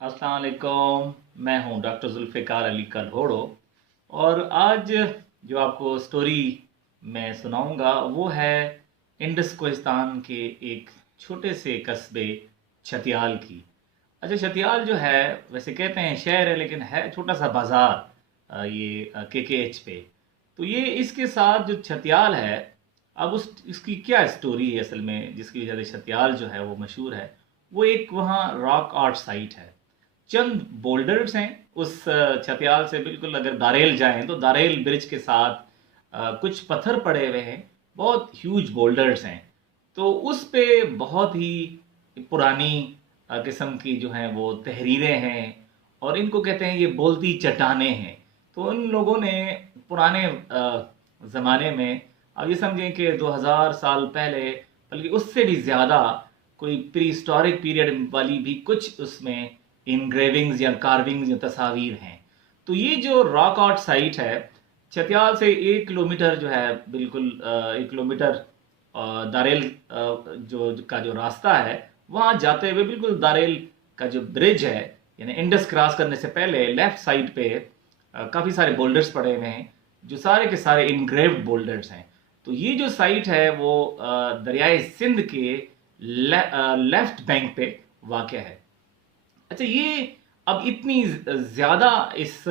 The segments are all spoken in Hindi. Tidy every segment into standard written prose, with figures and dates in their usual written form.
अस्सलाम वालेकुम। मैं हूं डॉक्टर जुल्फ़िकार अली कलहोड़ो और आज जो आपको स्टोरी मैं सुनाऊंगा वो है इंडस कोहिस्तान के एक छोटे से कस्बे छतियाल की। अच्छा, छतियाल जो है वैसे कहते हैं शहर है लेकिन है छोटा सा बाज़ार, ये केकेएच पे। तो ये इसके साथ जो छतियाल है, अब उस इसकी क्या स्टोरी है असल में जिसकी वजह से छतियाल जो है वो मशहूर है। वो एक वहाँ रॉक आर्ट साइट है। चंद बोल्डर्स हैं उस छतियाल से बिल्कुल, अगर दारेल जाएं तो दारेल ब्रिज के साथ कुछ पत्थर पड़े हुए हैं, बहुत ह्यूज बोल्डर्स हैं। तो उस पे बहुत ही पुरानी किस्म की जो हैं वो तहरीरें हैं और इनको कहते हैं ये बोलती चट्टानें हैं। तो उन लोगों ने पुराने ज़माने में, अब ये समझें कि 2000 साल पहले, बल्कि उससे भी ज़्यादा, कोई प्री हिस्टोरिक पीरियड वाली भी कुछ उसमें इनग्रेविंग्स या कार्विंग्स या तस्वीर हैं। तो ये जो रॉक आर्ट साइट है, छतियाल से 1 किलोमीटर जो है, बिल्कुल 1 किलोमीटर दारेल जो रास्ता है, वहाँ जाते हुए बिल्कुल दारेल का जो ब्रिज है, यानी इंडस क्रॉस करने से पहले लेफ्ट साइड पे काफ़ी सारे बोल्डर्स पड़े हुए हैं जो सारे के सारे इनग्रेव्ड बोल्डर्स हैं। तो ये जो साइट है वो दरियाए सिंध के लेफ्ट बैंक पे वाक़ है। अच्छा, ये अब इतनी ज़्यादा इस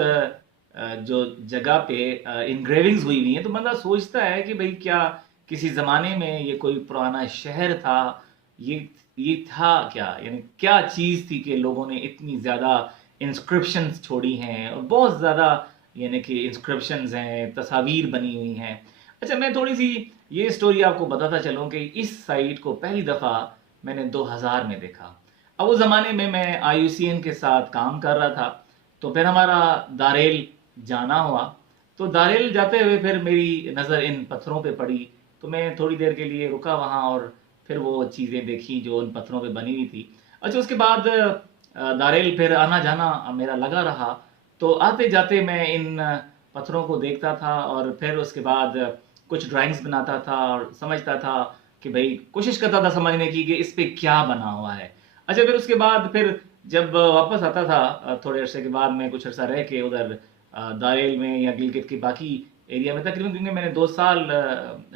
जो जगह पे इंग्रेविंग्स हुई हुई हैं, तो बंदा सोचता है कि भाई क्या किसी ज़माने में ये कोई पुराना शहर था, ये ये था क्या, यानी क्या चीज़ थी कि लोगों ने इतनी ज़्यादा इंस्क्रिप्शंस छोड़ी हैं और बहुत ज़्यादा, यानी कि इंस्क्रिप्शंस हैं, तस्वीर बनी हुई हैं। अच्छा, मैं थोड़ी सी ये स्टोरी आपको बताता चलूँ कि इस साइट को पहली दफ़ा मैंने 2000 में देखा। अब उस ज़माने में मैं आईयूसीएन के साथ काम कर रहा था, तो फिर हमारा दारेल जाना हुआ। तो दारेल जाते हुए फिर मेरी नज़र इन पत्थरों पे पड़ी, तो मैं थोड़ी देर के लिए रुका वहाँ और फिर वो चीज़ें देखी जो उन पत्थरों पे बनी हुई थी। अच्छा, उसके बाद दारेल फिर आना जाना मेरा लगा रहा। तो आते जाते मैं इन पत्थरों को देखता था और फिर उसके बाद कुछ ड्राइंग्स बनाता था और समझता था कि भाई, कोशिश करता था समझने की कि इस पे क्या बना हुआ है। अच्छा, फिर उसके बाद फिर जब वापस आता था थोड़े अरसे के बाद, मैं कुछ अरसा रह के उधर दारेल में या गिलगित के बाकी एरिया में तकरीबन, क्योंकि मैंने 2 साल,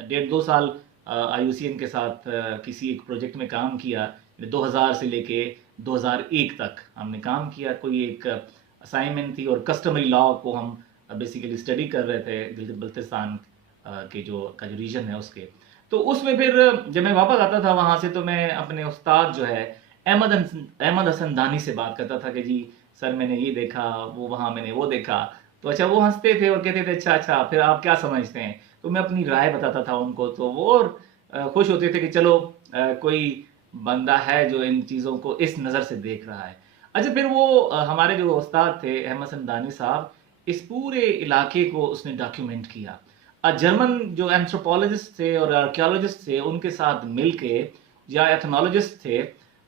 1.5 2 साल आईयूसीएन के साथ किसी एक प्रोजेक्ट में काम किया। 2000 से लेके 2001 तक हमने काम किया। कोई एक असाइनमेंट थी और कस्टमरी लॉ को हम बेसिकली स्टडी कर रहे थे गिलगित बल्तिस्तान के जो रीजन है उसके। तो उसमें फिर जब मैं वापस आता था वहाँ से, तो मैं अपने उस्ताद जो है अहमद हसन दानी से बात करता था कि जी सर, मैंने ये देखा, वो वहाँ मैंने वो देखा। तो अच्छा, वो हंसते थे और कहते थे अच्छा अच्छा, फिर आप क्या समझते हैं। तो मैं अपनी राय बताता था उनको, तो वो और खुश होते थे कि चलो कोई बंदा है जो इन चीज़ों को इस नज़र से देख रहा है। अच्छा, फिर वो हमारे जो उस्ताद थे अहमद हसन दानी साहब, इस पूरे इलाके को उसने डॉक्यूमेंट किया। जर्मन जो एंथ्रोपोलॉजिस्ट थे और आर्कियोलॉजिस्ट थे उनके साथ मिलके, या एथनोलॉजिस्ट थे,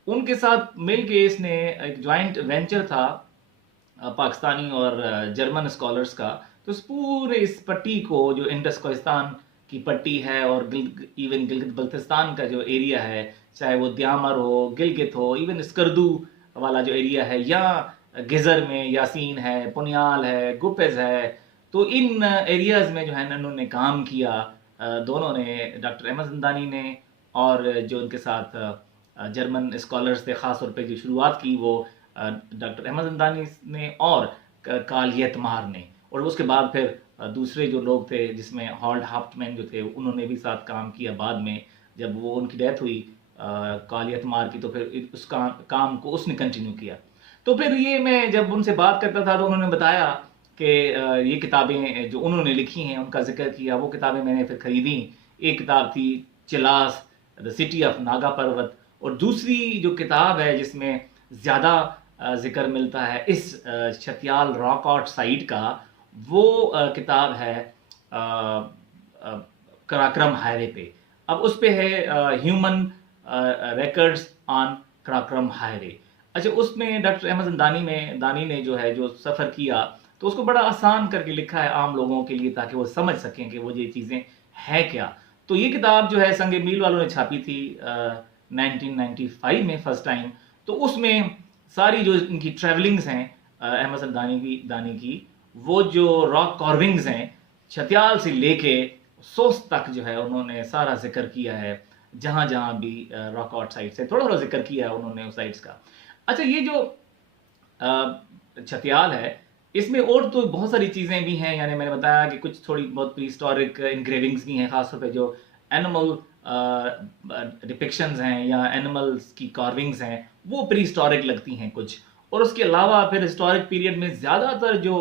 उनके साथ मिलके इसने एक जॉइंट वेंचर था पाकिस्तानी और जर्मन स्कॉलर्स का। तो इस पूरे इस पट्टी को, जो इंडस कोहिस्तान की पट्टी है और इवन गिलगित बल्तिस्तान का जो एरिया है, चाहे वो द्यामर हो, गिलगित हो, इवन स्कर्दू वाला जो एरिया है, या गिजर में यासीन है, पुनियाल है, गुपेज है, तो इन एरियाज में जो है ना इन्होंने काम किया। दोनों ने, डॉक्टर अहमद जंदानी ने और जो उनके साथ जर्मन स्कॉलर्स थे, ख़ास तौर पे जो शुरुआत की वो डॉक्टर अहमद जंदानी ने और कार्ल येतमार ने। और उसके बाद फिर दूसरे जो लोग थे, जिसमें हॉल्ड हाफ्टमैन जो थे, उन्होंने भी साथ काम किया बाद में। जब वो उनकी डेथ हुई कार्ल येतमार की, तो फिर उस काम को उसने कंटिन्यू किया। तो फिर ये मैं जब उनसे बात करता था तो उन्होंने बताया कि ये किताबें जो उन्होंने लिखी हैं उनका जिक्र किया, वो किताबें मैंने फिर खरीदी। एक किताब थी Chilas, the city of Naga पर्वत, और दूसरी जो किताब है जिसमें ज़्यादा जिक्र मिलता है इस छतियाल रॉक आर्ट साइट का, वो किताब है कराक्रम हाईवे पे। अब उस पे है human records on Karakoram highway. अच्छा, उसमें डॉक्टर अहमद दानी ने जो है, जो सफ़र किया, तो उसको बड़ा आसान करके लिखा है आम लोगों के लिए, ताकि वो समझ सकें कि वो ये चीज़ें हैं क्या। तो ये किताब जो है संगे मील वालों ने छापी थी 1995 में फर्स्ट टाइम। तो उसमें सारी जो इनकी ट्रैवलिंग्स हैं अहमद दानी की, वो जो रॉक कार्विंग्स हैं छत्याल से लेके सोस तक जो है उन्होंने सारा जिक्र किया है, जहां जहां भी रॉक आउट साइट्स है थोड़ा थोड़ा जिक्र किया है उन्होंने उस साइट्स का। अच्छा, ये जो छतियाल है, इसमें और तो बहुत सारी चीज़ें भी हैं, यानी मैंने बताया कि कुछ थोड़ी बहुत प्री हिस्टोरिक इंग्रेविंग्स भी हैं, खासतौर पे जो एनिमल डिपिक्शंस हैं या एनिमल्स की कार्विंग्स हैं वो प्री हिस्टोरिक लगती हैं कुछ। और उसके अलावा फिर हिस्टोरिक पीरियड में ज़्यादातर जो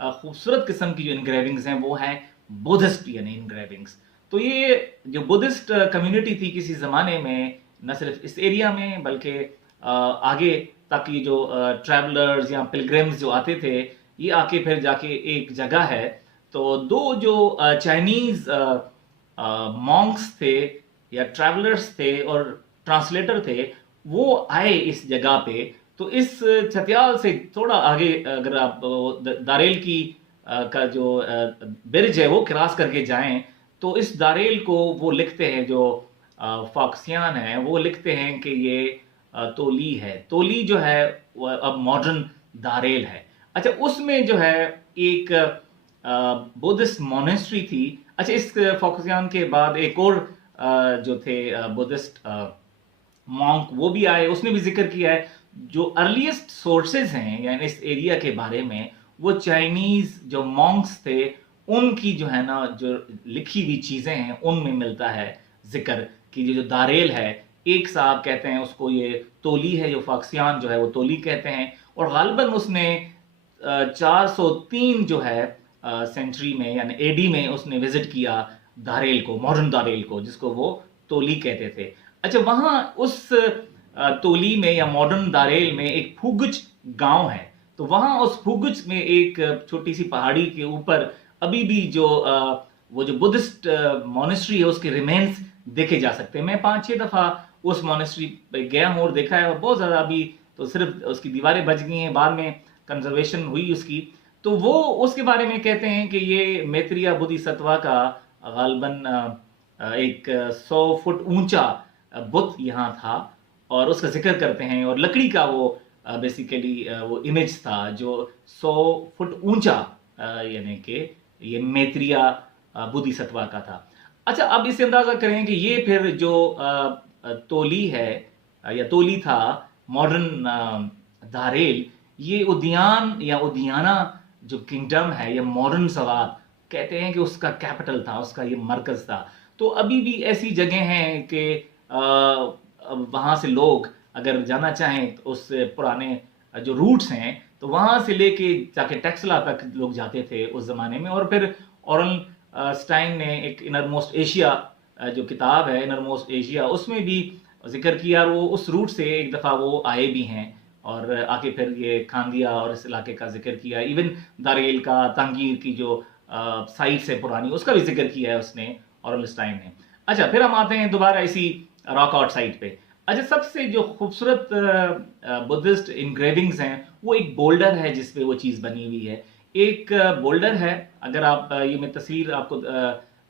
खूबसूरत किस्म की जो इंग्रेविंग्स हैं वो हैं बुद्धिस्ट यानी इंग्रेविंग्स। तो ये जो बुद्धिस्ट कम्युनिटी थी किसी ज़माने में, न सिर्फ इस एरिया में बल्कि आगे तक ये जो ट्रैवलर्स या पिलग्रिम्स जो आते थे, ये आके फिर जाके एक जगह है, तो दो जो चाइनीज मॉन्क्स थे या ट्रैवलर्स थे और ट्रांसलेटर थे, वो आए इस जगह पे। तो इस छतियाल से थोड़ा आगे अगर आप दारेल की का जो ब्रिज है वो क्रॉस करके जाएं, तो इस दारेल को वो लिखते हैं, जो फॉक्सियान है वो लिखते हैं कि ये तोली है। तोली जो है वो अब मॉडर्न दारेल है। अच्छा, उसमें जो है एक बुद्धिस्ट मोनेस्ट्री थी। अच्छा, इस फॉक्सियान के बाद एक और जो थे बुद्धिस्ट मॉन्क वो भी आए, उसने भी जिक्र किया है। जो अर्लीस्ट सोर्सेज हैं यानी इस एरिया के बारे में, वो चाइनीज जो मॉन्क्स थे उनकी जो है ना जो लिखी हुई चीजें हैं उनमें मिलता है जिक्र कि जो दारेल है, एक साहब कहते हैं उसको ये तोली है, जो फॉक्सियान जो है वो तोली कहते हैं। और गालिबन उसने 403 जो है सेंचुरी में यानी एडी में उसने विजिट किया दारेल को, मॉडर्न दारेल को, जिसको वो तोली कहते थे। अच्छा, वहां उस तोली में या मॉडर्न दारेल में एक फुगुच गांव है। तो वहां उस फुगुच में एक छोटी सी पहाड़ी के ऊपर अभी भी जो वो जो बुद्धिस्ट मोनेस्ट्री है उसके रिमेन्स देखे जा सकते हैं। मैं 5-6 दफा उस मोनेस्ट्री पे गया हूँ और देखा है, और बहुत ज्यादा अभी तो सिर्फ उसकी दीवारें बच गई हैं, बाद में कंजर्वेशन हुई उसकी। तो वो उसके बारे में कहते हैं कि ये मैत्रेय बोधिसत्व का गालिबन एक 100 फुट ऊंचा बुत यहाँ था, और उसका जिक्र करते हैं। और लकड़ी का वो बेसिकली वो इमेज था जो 100 फुट ऊंचा, यानी कि ये मैत्रेय बोधिसत्व का था। अच्छा, अब इससे अंदाजा करें कि ये फिर जो तोली है या तोली था मॉडर्न दारेल, ये उद्यान या उद्याना जो किंगडम है या मॉडर्न सवात कहते हैं कि उसका कैपिटल था, उसका ये मरकज था। तो अभी भी ऐसी जगह हैं कि वहां से लोग अगर जाना चाहें तो उस पुराने जो रूट्स हैं, तो वहां से लेके जाके टेक्सला तक लोग जाते थे उस जमाने में। और फिर ऑरल स्टाइन ने एक इनरमोस्ट एशिया जो किताब है इनरमोस्ट एशिया, उसमें भी जिक्र किया, वो उस रूट से एक दफ़ा वो आए भी हैं और आके फिर ये खांदिया और इस इलाके का जिक्र किया। इवन दारेल का तांगीर की जो साइट्स है पुरानी, उसका भी जिक्र किया है उसने, ऑरल स्टाइन ने। अच्छा, फिर हम आते हैं दोबारा इसी रॉक आउट साइट पे। अच्छा, सबसे जो खूबसूरत बुद्धिस्ट इंग्रेविंग्स हैं वो एक बोल्डर है जिसपे वो चीज़ बनी हुई है। एक बोल्डर है, अगर आप ये मैं तस्वीर आपको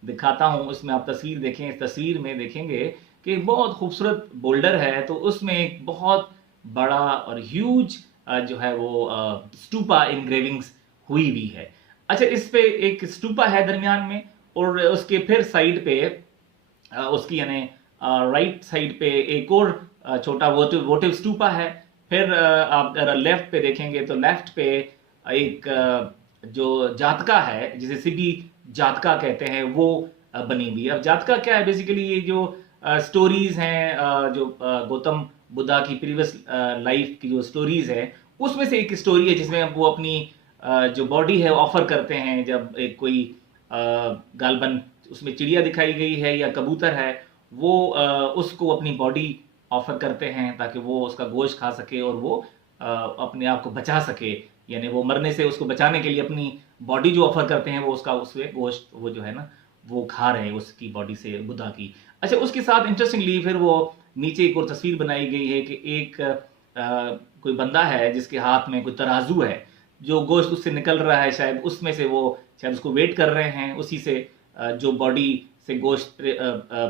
दिखाता हूँ, इसमें आप तस्वीर देखें, इस तस्वीर में देखेंगे कि बहुत खूबसूरत बोल्डर है। तो उसमें एक बहुत बड़ा और ह्यूज जो है वो स्टूपा इंग्रेविंग्स हुई हुई है। अच्छा, इस पे एक स्टूपा है दरमियान में, और उसके फिर साइड पे उसकी यानी राइट साइड पे एक और छोटा वोटिव स्टूपा है। फिर आप अगर लेफ्ट पे देखेंगे तो लेफ्ट पे एक जो जातका है, जिसे सिबी जातका कहते हैं, वो बनी हुई है। अब जातका क्या है, बेसिकली ये जो स्टोरीज हैं जो गौतम बुद्धा की प्रीवियस लाइफ की जो स्टोरीज है, उसमें से एक स्टोरी है जिसमें वो अपनी जो बॉडी है ऑफर करते हैं। जब एक कोई गालबन उसमें चिड़िया दिखाई गई है या कबूतर है, वो उसको अपनी बॉडी ऑफर करते हैं ताकि वो उसका गोश्त खा सके और वो अपने आप को बचा सके, यानी वो मरने से उसको बचाने के लिए अपनी बॉडी जो ऑफर करते हैं वो उसका उससे गोश्त वो जो है ना वो खा रहे हैं उसकी बॉडी से, बुद्धा की। अच्छा, उसके साथ इंटरेस्टिंगली फिर वो नीचे एक और तस्वीर बनाई गई है कि एक कोई बंदा है जिसके हाथ में कोई तराजू है, जो गोश्त उससे निकल रहा है, शायद उसमें से वो शायद उसको वेट कर रहे हैं, उसी से जो बॉडी से गोश्त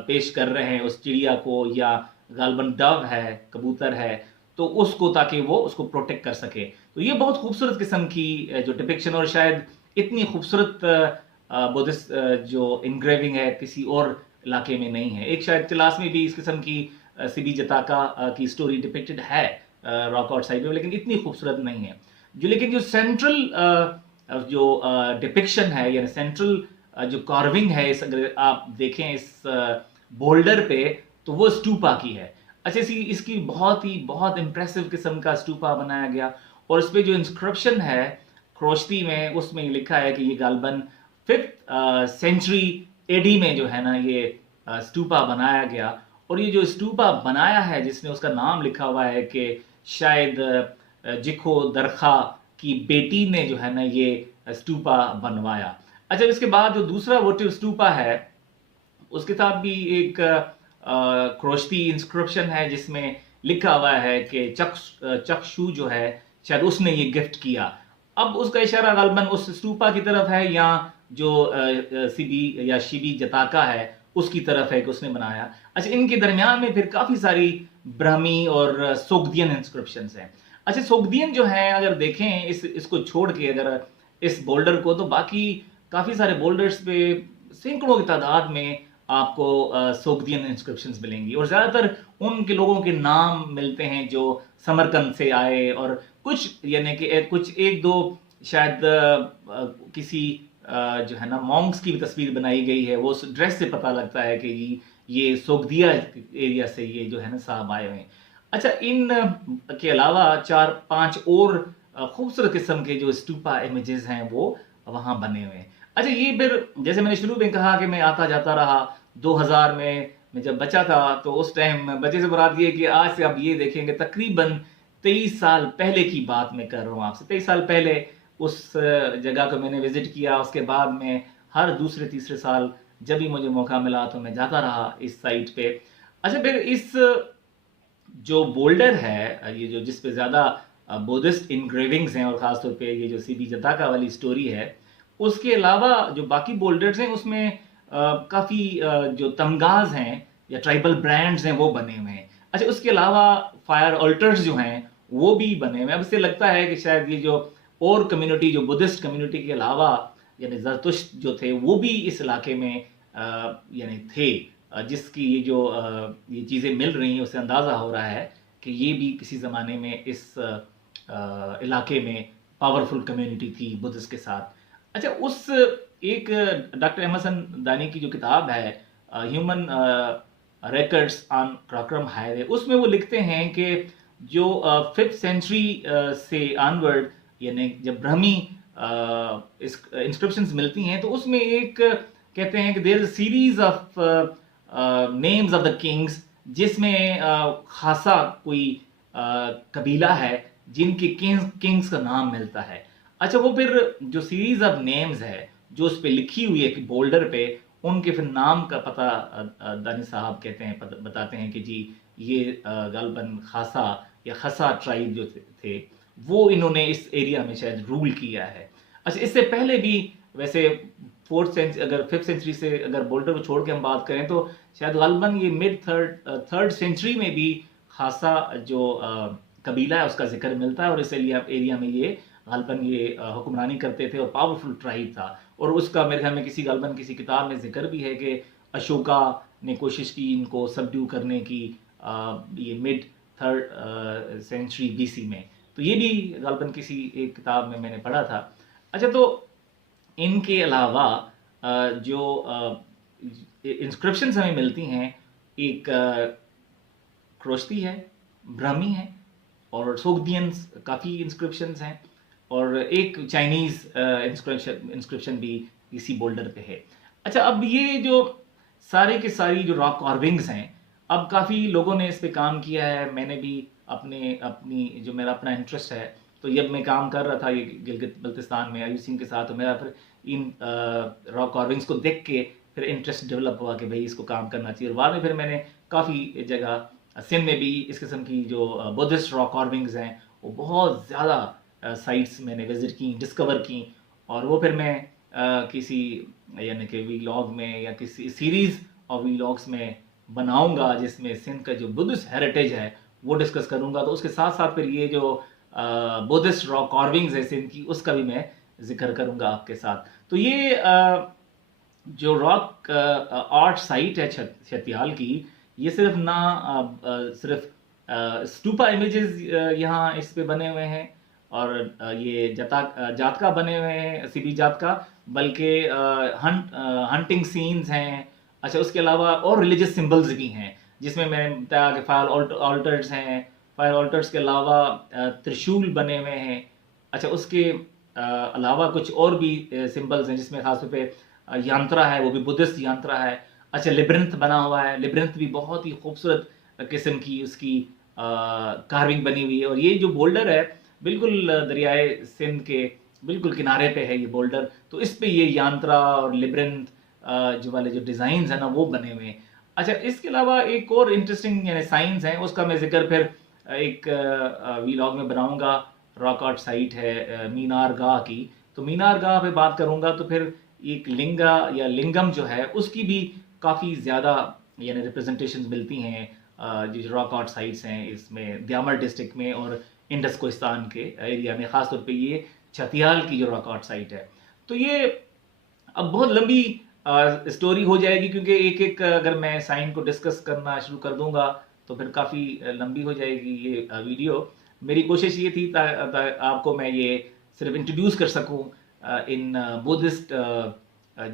पेश कर रहे हैं उस चिड़िया को, या गालबन डव है, कबूतर है। तो उसको, ताकि वो उसको प्रोटेक्ट कर सके। तो ये बहुत खूबसूरत किस्म की जो डिपिक्शन, और शायद इतनी खूबसूरत बुद्धिस्ट जो इंग्रेविंग है किसी और इलाके में नहीं है। एक शायद चिलास में भी इस किस्म की सिबी जताका की स्टोरी डिपिक्टेड है रॉक आउट साइड में, लेकिन इतनी खूबसूरत नहीं है। लेकिन जो सेंट्रल जो डिपिक्शन है, यानी सेंट्रल जो कार्विंग है, इस अगर आप देखें इस बोल्डर पे, तो वो स्टूपा की है। अच्छा, इसकी बहुत इंप्रेसिव किस्म का स्टूपा बनाया गया, और उस पर जो इंस्क्रिप्शन है क्रोश्ती में, उसमें लिखा है कि ये गालबन 5th सेंचुरी एडी में जो है ना, ये स्टूपा बनाया गया। और ये जो स्टूपा बनाया है, जिसने उसका नाम लिखा हुआ है कि शायद जिखो दरखा की बेटी ने जो है ना ये स्टूपा बनवाया। अच्छा, इसके बाद जो दूसरा वोटिव स्टूपा है, उसके साथ भी एक क्रोश्ती इंस्क्रिप्शन है, जिसमें लिखा हुआ है कि चक्षु जो है शायद उसने ये गिफ्ट किया। अब उसका इशारा गालबन उस स्तूपा की तरफ है, या जो सिबी या शिबी जताका है उसकी तरफ है कि उसने बनाया। अच्छा, इनके दरमियान में फिर काफी सारी ब्राह्मी और सोगदियन इंस्क्रिप्शंस हैं। अच्छा, सोगदियन जो है, अगर देखें इसको छोड़ के अगर इस बोल्डर को, तो बाकी काफी सारे बोल्डर्स पे सैकड़ों की तादाद में आपको सोगदियन इंस्क्रिप्शंस मिलेंगी, और ज्यादातर उनके लोगों के नाम मिलते हैं जो समरकंद से आए, और कुछ यानी कि कुछ एक दो शायद किसी जो है ना मॉन्क्स की भी तस्वीर बनाई गई है, वो ड्रेस से पता लगता है कि ये सोगदिया एरिया से ये जो है ना साहब आए हुए हैं। अच्छा, इन के अलावा 4-5 और खूबसूरत किस्म के जो स्टूपा इमेजेस हैं वो वहां बने हुए हैं। अच्छा, ये फिर जैसे मैंने शुरू में कहा कि मैं आता जाता रहा। 2000 में मैं जब बचा था, तो उस टाइम बच्चे से मुराद ये कि आज से आप ये देखेंगे तकरीबन 23 साल पहले की बात मैं कर रहा हूँ आपसे। 23 साल पहले उस जगह को मैंने विजिट किया। उसके बाद में हर दूसरे तीसरे साल जब भी मुझे मौका मिला तो मैं जाता रहा इस साइट पे। अच्छा, फिर इस जो बोल्डर है, ये जो जिस पे ज्यादा बुद्धिस्ट इंग्रेविंग्स हैं, और खासतौर पे ये जो सीबी जताका वाली स्टोरी है, उसके अलावा जो बाकी बोल्डर्स हैं उसमें काफी जो तमगाज हैं या ट्राइबल ब्रांड्स हैं वो बने हुए हैं। अच्छा, उसके अलावा फायर अल्टर्स जो हैं वो भी बने हुए हैं। अब इससे लगता है कि शायद ये जो और कम्युनिटी, जो बुद्धिस्ट कम्युनिटी के अलावा यानी जरतुश्त जो थे, वो भी इस इलाके में यानी थे, जिसकी ये चीज़ें मिल रही हैं, उससे अंदाज़ा हो रहा है कि ये भी किसी ज़माने में इस इलाके में पावरफुल कम्युनिटी थी बुद्धिस्ट के साथ। अच्छा, उस एक डॉक्टर एमरसन दानी की जो किताब है human records on Karakoram highway, उसमें वो लिखते हैं कि जो 5th सेंचुरी से ऑनवर्ड, यानी जब ब्राह्मी इंस्क्रिप्शंस मिलती हैं, तो उसमें एक कहते हैं कि there is a series of names of the kings, जिसमें खासा कोई कबीला है जिनके किंग्स का नाम मिलता है। अच्छा, वो फिर जो सीरीज ऑफ नेम्स है जो उस पे लिखी हुई है कि बोल्डर पे, उनके फिर नाम का पता दानी साहब कहते हैं, बताते हैं कि जी ये गालबन खासा या खसा ट्राइब जो थे वो इन्होंने इस एरिया में शायद रूल किया है। अच्छा, इससे पहले भी वैसे 4th सेंचुरी, अगर 5th सेंचुरी से अगर बोल्डर को छोड़ के हम बात करें, तो शायद गालबन ये मिड थर्ड सेंचुरी में भी खासा जो कबीला है उसका जिक्र मिलता है, और इस एरिया में ये गालबन ये हुक्मरानी करते थे और पावरफुल ट्राइब था। और उसका मेरे ख्याल में गालबन किसी किताब में जिक्र भी है कि अशोका ने कोशिश की इनको सबड्यू करने की ये मिड 3rd सेंचुरी बीसी में। तो ये भी गालबन किसी एक किताब में मैंने पढ़ा था। अच्छा, तो इनके अलावा जो इंस्क्रिप्शंस हमें मिलती हैं, एक क्रोश्ती है, ब्राह्मी है, और सोगदियंस काफ़ी इंस्क्रिप्शंस हैं, और एक चाइनीज़ इंस्क्रिप्शन भी इसी बोल्डर पे है। अच्छा, अब ये जो सारे के सारी जो रॉक कार्विंग्स हैं, अब काफ़ी लोगों ने इस पे काम किया है। मैंने भी अपनी जो मेरा अपना इंटरेस्ट है, तो जब मैं काम कर रहा था ये गिलगित बल्तिस्तान में अयूब सिंह के साथ, तो मेरा फिर इन रॉक कार्विंग्स को देख के फिर इंटरेस्ट डेवलप हुआ कि भाई इसको काम करना चाहिए। और बाद में फिर मैंने काफ़ी जगह सिंध में भी इस किस्म की जो बुद्धिस्ट रॉक कार्विंग्स हैं वो बहुत ज़्यादा साइट्स मैंने विजिट की, डिस्कवर की, और वो फिर मैं किसी यानी कि वीलॉग में या किसी सीरीज़ ऑफ वीलॉग्स में बनाऊंगा, जिसमें सिंध का जो बुद्धिस्ट हेरिटेज है वो डिस्कस करूँगा। तो उसके साथ साथ फिर ये जो बुद्धिस्ट रॉक कार्विंग्स है सिंध की, उसका भी मैं जिक्र करूँगा आपके साथ। तो ये जो रॉक आर्ट साइट है छतियाल की, ये सिर्फ ना सिर्फ स्टूपा इमेजेस यहाँ इस पे बने हुए हैं, और ये जातका बने हुए हैं, सीबी जातका, बल्कि हंटिंग सीन्स हैं। अच्छा, उसके अलावा और रिलीजियस सिंबल्स भी हैं, जिसमें मैंने बताया कि फायर ऑल्टर्स हैं। फायर ऑल्टर्स के अलावा त्रिशूल बने हुए हैं। अच्छा, उसके अलावा कुछ और भी सिंबल्स हैं, जिसमें खासतौर पे यांत्रा है, वो भी बुद्धिस्ट यांत्रा है। अच्छा, लिब्रिंथ बना हुआ है, लिब्रिंथ भी बहुत ही खूबसूरत किस्म की उसकी कार्विंग बनी हुई है। और ये जो बोल्डर है, बिल्कुल दरियाए सिंध के बिल्कुल किनारे पे है ये बोल्डर, तो इस पे ये यांत्रा और लिब्रिंथ जो वाले जो डिज़ाइंस हैं ना, वो बने हुए हैं। अच्छा, इसके अलावा एक और इंटरेस्टिंग यानी साइंस है, उसका मैं जिक्र फिर एक वीलॉग में बनाऊंगा। रॉक आर्ट साइट है मीनार गाह की, तो मीनार गाह पे बात करूंगा। तो फिर एक लिंगा या लिंगम जो है, उसकी भी काफ़ी ज़्यादा यानी रिप्रेजेंटेशन मिलती हैं जो रॉक आर्ट साइट्स हैं इसमें, द्यामर डिस्ट्रिक्ट में और इंडस कोहिस्तान के एरिया में, ख़ासतौर पे ये छतियाल की जो रॉक आर्ट साइट है। तो ये अब बहुत लंबी स्टोरी हो जाएगी, क्योंकि एक एक अगर मैं साइन को डिस्कस करना शुरू कर दूंगा तो फिर काफ़ी लंबी हो जाएगी ये वीडियो। मेरी कोशिश ये थी आपको मैं ये सिर्फ इंट्रोड्यूस कर सकूं इन बुद्धिस्ट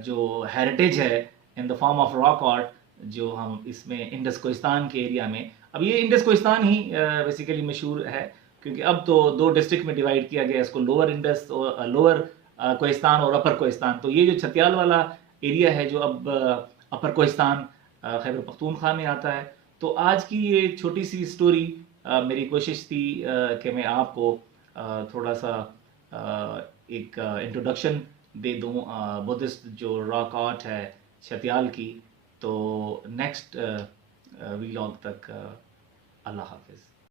जो हेरिटेज है in the form of rock art, जो हम इसमें इंडस कोहिस्तान के एरिया में, अब ये इंडस कोहिस्तान ही बेसिकली मशहूर है, क्योंकि अब तो दो डिस्ट्रिक्ट में डिवाइड किया गया है इसको, लोअर इंडस और लोअर कोहिस्तान और अपर कोहिस्तान। तो ये जो छतियाल वाला एरिया है, जो अब अपर कोहिस्तान खैबर पख्तूनख्वा में आता है। तो आज की ये छोटी सी स्टोरी, मेरी कोशिश थी कि मैं आपको थोड़ा सा एक इंट्रोडक्शन दे दूं बुद्धिस्ट जो रॉक आर्ट है छतियाल की। तो नेक्स्ट वीलॉग तक अल्लाह हाफिज़।